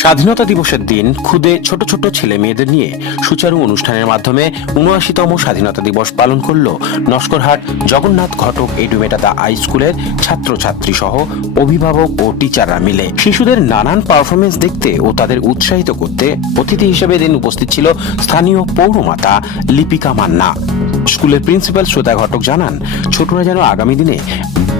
স্বাধীনতা দিবসের দিন খুদে ছোট ছোট ছেলে মেয়েদের নিয়ে সুচারু অনুষ্ঠানের মাধ্যমে উনআশিতম স্বাধীনতা দিবস পালন করল নস্করহাট জগন্নাথ ঘটক এডুমেটাদা হাই স্কুলের ছাত্রছাত্রী সহ অভিভাবক ও টিচাররা মিলে। শিশুদের নানান পারফরমেন্স দেখতে ও তাদের উৎসাহিত করতে অতিথি হিসেবে দিন উপস্থিত ছিল স্থানীয় পৌরমাতা লিপিকা মান্না। স্কুলের প্রিন্সিপাল শ্রোতা ঘটক জানান, ছোটরা যেন আগামী দিনে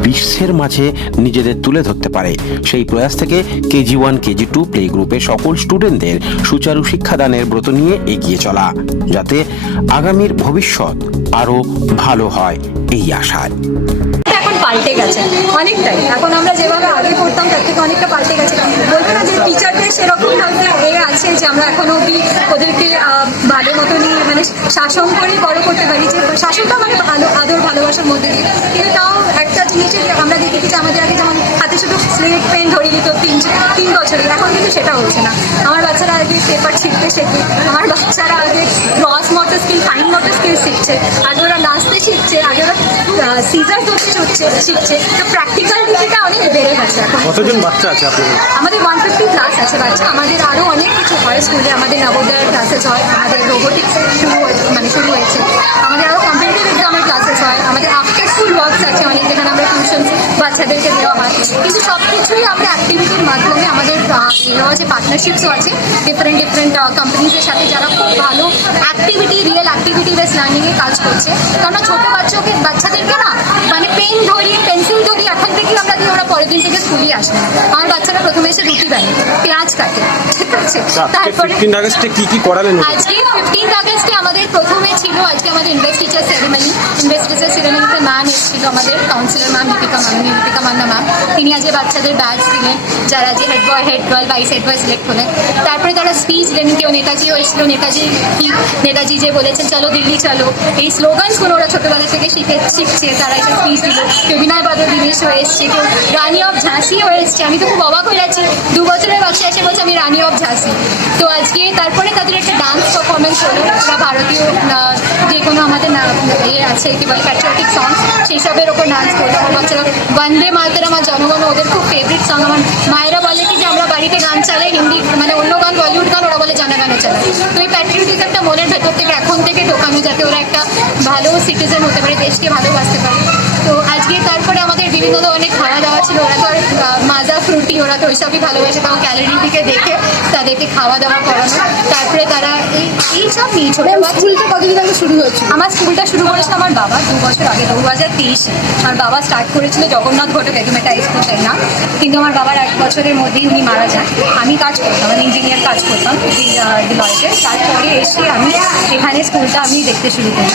বিশ্বের মাঝে নিজেদের তুলে ধরতে পারে। সেই প্রয়াস থেকে KG one, KG two play গ্রুপে সকল স্টুডেন্টদের সুচারু শিক্ষাদানের ব্রত নিয়ে এগিয়ে চলা, যাতে আগামীর ভবিষ্যৎ আরও ভালো হয় এই আশায়। পাল্টে গেছে, অনেকটাই। এখন আমরা যেভাবে আগে পড়তাম তার থেকে অনেকটা পাল্টে গেছে। টিচারদের সেরকম ভাবে এ আছে যে আমরা এখনও অব্দি ওদেরকে ভালো মতনই মানে শাসন করেই বড় করতে পারি যে শাসনটা মানে ভালো, আদর, ভালোবাসার মধ্যে দিয়ে। কিন্তু তাও একটা জিনিসের আমরা দেখেছি যে আমাদের আগে যেমন হাতে শুধু স্লেট পেন ধরিয়ে দিত তিন তিন বছরে, এখন কিন্তু সেটা হচ্ছে না। আমার বাচ্চারা আগে পেপার ছিঁড়তে শেখে। আমার বাচ্চারা আগে gross motor skill fine motor skill শিখছে। আগে ওরা নাচতে শিখছে, আগে ওরা সিজার ধরতে শিখছে শিখছে তো প্র্যাকটিক্যাল দিকটা অনেক বেড়ে গেছে এখন। কতজন বাচ্চা আছে আপনাদের? আমাদের ওয়ান ফিফটি ক্লাস আছে বাচ্চা। আমাদের আরও অনেক কিছু হয় স্কুলে আমাদের নবোদয়ের ক্লাসেস হয় আমাদের রোবোটিক্স শুরু হয়েছে মানে শুরু হয়েছে। আমাদের আরও কম্পিটিটিভ এক্সামের ক্লাসেস হয়। আমাদের আফটার স্কুল ওয়ার্কস আছে অনেক যেখানে আমরা টিউশন বাচ্চাদেরকে দেওয়া হয়। কিন্তু সব কিছুই আমরা অ্যাক্টিভিটির মাধ্যমে এও আছে পার্টনারশিপসও আছে ডিফারেন্ট ডিফারেন্ট কোম্পানিজের সাথে যারা খুব ভালো অ্যাক্টিভিটি রিয়েল অ্যাক্টিভিটি বেস লার্নিংয়ে কাজ করছে। কারণ ছোটো বাচ্চাকে বাচ্চাদেরকে না মানে পেন ধরিয়ে পেন্সিল ধরিয়ে এখন থেকে আমরা দিয়ে ওরা পরের দিন থেকে স্কুলই আসবে না। আমার বাচ্চারা প্রথমে এসে রুটি বানায় পেঁয়াজ কাটে ঠিক আছে? তারপরে আজকে ফিফটিন্থ আগস্টে আমাদের প্রথমে ছিল আজকে আমাদের ইনভেস্টিচার সেরেমনি ইনভেস্টিচার সেরেমনিতে ম্যাম এসেছিল আমাদের কাউন্সিলর ম্যাম লিপিকা মাননীয় লিপিকা মান্না ম্যাম তিনি আজকে বাচ্চাদের ব্যাচ দিলেন, যারা যে head boy head girl vice head boy select হলেন। তারপরে তারা স্পিচ দিলেন কেউ নেতাজিও এসেছিল, নেতাজি কি, নেতাজি যে বলেছেন, চলো দিল্লি চলো। এই স্লোগানসগুলো ওরা ছোটোবেলা থেকে শিখে শিখছে, তারা এসে স্পিচ দিল। কেউ বিনয় বাদল দীনেশও এসছে, কেউ রানী অফ ঝাঁসিও এসছে। আমি তো খুব অবাক হয়ে যাচ্ছি। দু বছরের বাচ্চা এসে বলছে আমি রানী অফ ঝাঁসি। তো আজকে তারপরে তাদের একটা ডান্স পারফরমেন্স হলো, বা ভারতীয় যে কোনো আমাদের না ইয়ে আছে, কি বলে প্যাট্রিয়টিক সং সেই সবের ওপর ডান্স করল। আমার বাচ্চারা, বন্দে মাতর আমার জনগণ ওদের খুব ফেভারিট সং আমার মায়েরা বলে কি যে আমরা বাড়িতে গান চালে হিন্দি মানে অন্য গান, বলিউড গান, ওরা বলে জানা গানও চালায়। তো এই প্যাট্রিয়টিজমটা মনের ভেতর থেকে এখন থেকে ঢোকানো যাতে ওরা একটা ভালো সিটিজেন হতে পারে, দেশকে ভালোবাসতে পারে। তো আজকে তারপরে আমাদের বিভিন্ন ধরনের খাওয়া দাওয়া ছিল, ওরা তো আর ওরা তো ওইসবই ভালোবাসে তখন ক্যালোরি দিকে দেখে তাদেরকে খাওয়া দাওয়া করানো। তারপরে তারা এই এইসব নিয়ে ছোটো স্কুলটা কতদিন আগে শুরু হয়েছে আমার স্কুলটা শুরু করেছিল আমার বাবা দু বছর আগে দু হাজার তেইশে। আমার বাবা স্টার্ট করেছিল জগন্নাথ ঘটক এডুমেটা স্কুল তাই না। কিন্তু আমার বাবার এক বছরের মধ্যেই উনি মারা যান। আমি কাজ করতাম আমি ইঞ্জিনিয়ার কাজ করতাম ডিলয়েটে তারপরে এসে আমি এখানে স্কুলটা আমি দেখতে শুরু করি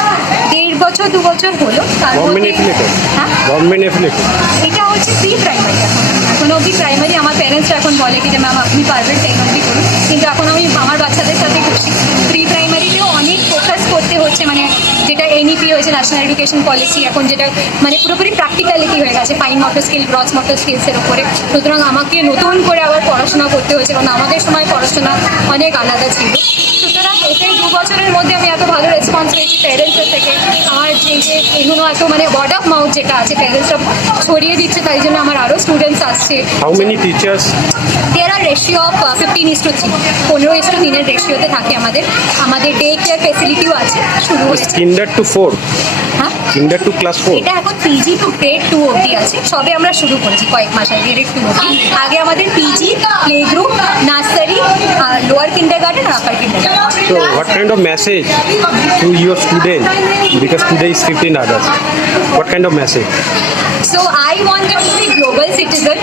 দেড় বছর দু বছর হলো তার গভর্নমেন্ট মধ্যে এফিলেটেড হ্যাঁ? এটা হচ্ছে প্রি প্রাইমারি এখন। এখন অবধি প্রাইমারি আমার প্যারেন্টসরা এখন বলে কি যে ম্যাম আপনি পারবেন সেই অবধি করুন। কিন্তু এখন আমি আমার বাচ্চাদের সাথে প্রি প্রাইমারিতেও অনেক ফোকাস করতে হচ্ছে। মানে যেটা এনইপি হয়েছে ন্যাশনাল এডুকেশন পলিসি এখন যেটা মানে পুরোপুরি প্র্যাকটিক্যালিটি হয়ে গেছে fine motor skill gross motor স্কিলসের উপরে। সুতরাং আমাকে নতুন করে আবার পড়াশোনা করতে হয়েছে কারণ আমাদের সময় পড়াশোনা অনেক আলাদা ছিল। দু বছরের মধ্যে আমি এত ভালো রেসপন্স পেয়েছি প্যারেন্টসের থেকে। আমার যে যে এগুলো এত মানে ওয়ার্ড অফ মাউথ যেটা আছে প্যারেন্টসরা ছড়িয়ে দিচ্ছে তাই জন্য আমার আরও স্টুডেন্টস আসছে। How many teachers there are ratio of fifteen is to three পনেরো ইস টু তিনের রেশিওতে থাকে আমাদের। আমাদের ডে কেয়ার ফেসিলিটিও আছে শুরু হয়েছে কিন্ডার টু ফোর হ্যাঁ? কিন্ডার টু ক্লাস ফোর এটা এখন পিজি টু গ্রেড টু অবধি আছে। সবে আমরা শুরু করেছি কয়েক মাস আগে গ্রেড টু অবধি। আগে আমাদের PG play group nursery lower kindergarten R upper kindergarten kind of message to your student because today is 15 August? What kind of message? So I want them to be global citizen.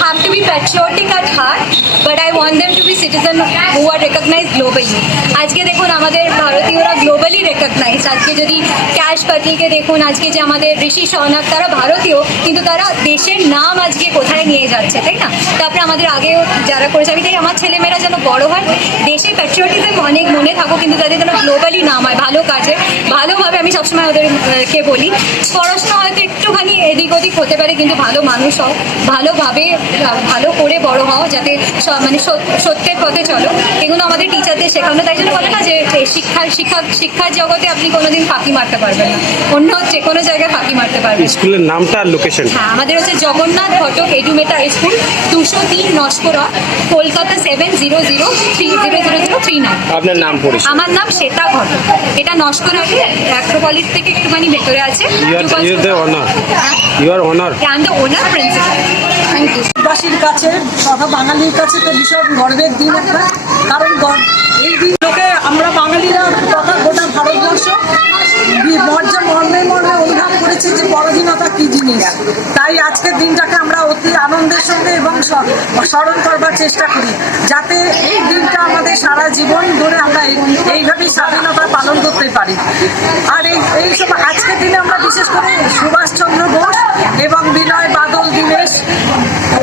Have to be patriotic at heart, but I want them to be citizen who are recognized globally. আজকে দেখুন আমাদের ভারতীয়রা globally recognise আজকে যদি cash পাতিলকে দেখুন আজকে যে আমাদের ঋষি সৌনক তারা ভারতীয় কিন্তু তারা দেশের নাম আজকে কোথায় নিয়ে যাচ্ছে তাই না? তারপরে আমাদের আগেও যারা করেছে আমি চাই আমার ছেলেমেয়েরা যেন বড় হয় দেশের প্যাট্রিয়টিজম অনেক মনে থাকুক কিন্তু তাদের যেন গ্লোবালি নাম হয় ভালো কাজে ভালোভাবে আমি সবসময় ওদেরকে বলি। পড়াশোনা হয়তো একটুখানি এদিক ওদিক হতে পারে কিন্তু ভালো মানুষ হও ভালোভাবে ভালো করে বড় হও যাতে মানে সত্যের পথে চলো। এগুলো আমাদের টিচারদের শেখানো তাই জন্য বলে না যে শিক্ষার শিক্ষা শিক্ষার জগতে আপনি কোনোদিন ফাঁকি মারতে পারবেন না। অন্য যে কোনো জায়গায় ফাঁকি মারতে পারবেন। স্কুলের নামটা আর লোকেশন হ্যাঁ আমাদের হচ্ছে জগন্নাথ ঘটক এডুমেটা স্কুল দুশো তিন নস্করা Kolkata seven zero zero three zero zero zero three nine আপনার নাম পড়েছে আমার নাম শ্বেতা ঘটক। এটা নস্করাটি অ্যাক্রোপলিস থেকে একটুখানি ভেতরে আছে। You are honour you are honour am the owner principal thank you বাসীর কাছে, তথা বাঙালির কাছে তো ভীষণ গর্বের দিন একটা কারণ এই দিনগুলোকে আমরা বাঙালিরা তথা গোটা ভারতবর্ষ মর্যে মর্মে মর্মে অনুভব করেছি যে পরাধীনতা কি জিনিস। তাই আজকের দিনটাকে আমরা অতি আনন্দের সঙ্গে এবং স্মরণ করবার চেষ্টা করি, যাতে এই দিনটা আমাদের সারা জীবন ধরে আমরা এই- এইভাবেই স্বাধীনতা পালন করতে পারি। আর এই এই সময় আজকের দিনে আমরা বিশেষ করে সুভাষচন্দ্র বোস এবং বিনয় বাদল দীনেশ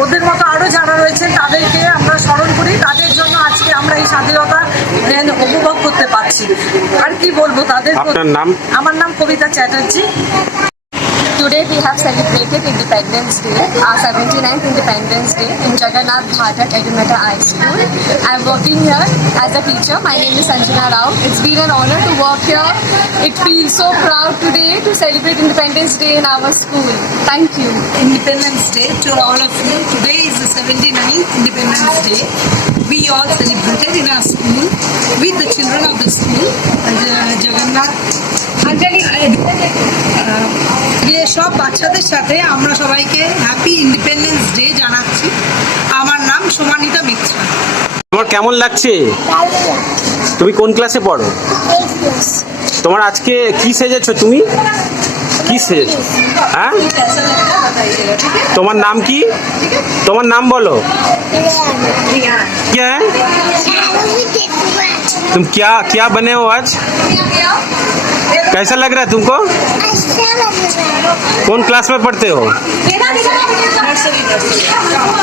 ওদের মতো আরও যারা রয়েছেন তাদেরকে আমরা স্মরণ করি তাদের জন্য আজকে আমরা এই স্বাধীনতা জ্ঞান উপভোগ করতে পারছি আর কি বলব তাদের আপনার নাম? আমার নাম কবিতা Chatterjee Today we have celebrated Independence Day, our 79th Independence Day in Jagannath Bharat Edumeta High School. I'm working here as a teacher. My name is Sanjana Rao. It's been an honor to work here. It feels so proud today to celebrate Independence Day in our school. Thank you. Independence Day to all of you. Today is the 79th Independence Day. We all celebrated in our school with the children of the school, uh, Jagannath Anjali, যে সব বাচ্চাদের সাথে আমরা সবাইকে happy independence day জানাচ্ছি আমার নাম সোমানিতা মিত্রা তোমার কেমন লাগছে তুমি কোন ক্লাসে পড়ো তোমার আজকে কি সেজেছো তুমি কি সেজেছো হ্যাঁ তোমার নাম কি তোমার নাম বলো क्या है तुम क्या क्या बने हो आज कैसा लग रहा है तुमको? कौन क्लास में पढ़ते हो?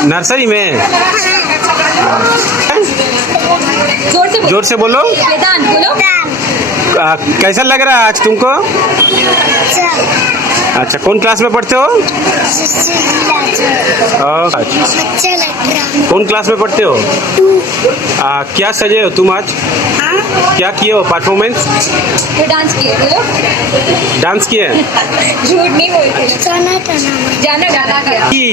नर्सरी में? ज़ोर से बोलो। ज़ोर से बोलो। वेदांत बोलो आ, कैसा लग रहा है आज तुमको? अच्छा कौन क्लास में पढ़ते हो आ, अच्छा, अच्छा लग रहा कौन क्लास में पढ़ते हो आ, क्या सजे हो तुम आज क्या किए हो परफॉर्मेंस तो डांस किए बोलो डांस किए झूठ नहीं बोलते টানা টানা जाना गाना किया কি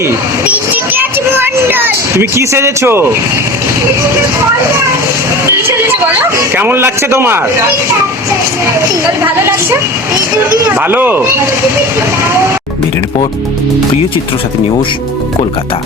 পিচিকাচ মন্ডল তুমি কি সেজেছো पीछे से बोलो কেমন লাগছে তোমার? ভালো? ভিড়ের পর রিপোর্ট প্রিয় চিত্র সাথী নিউজ কলকাতা।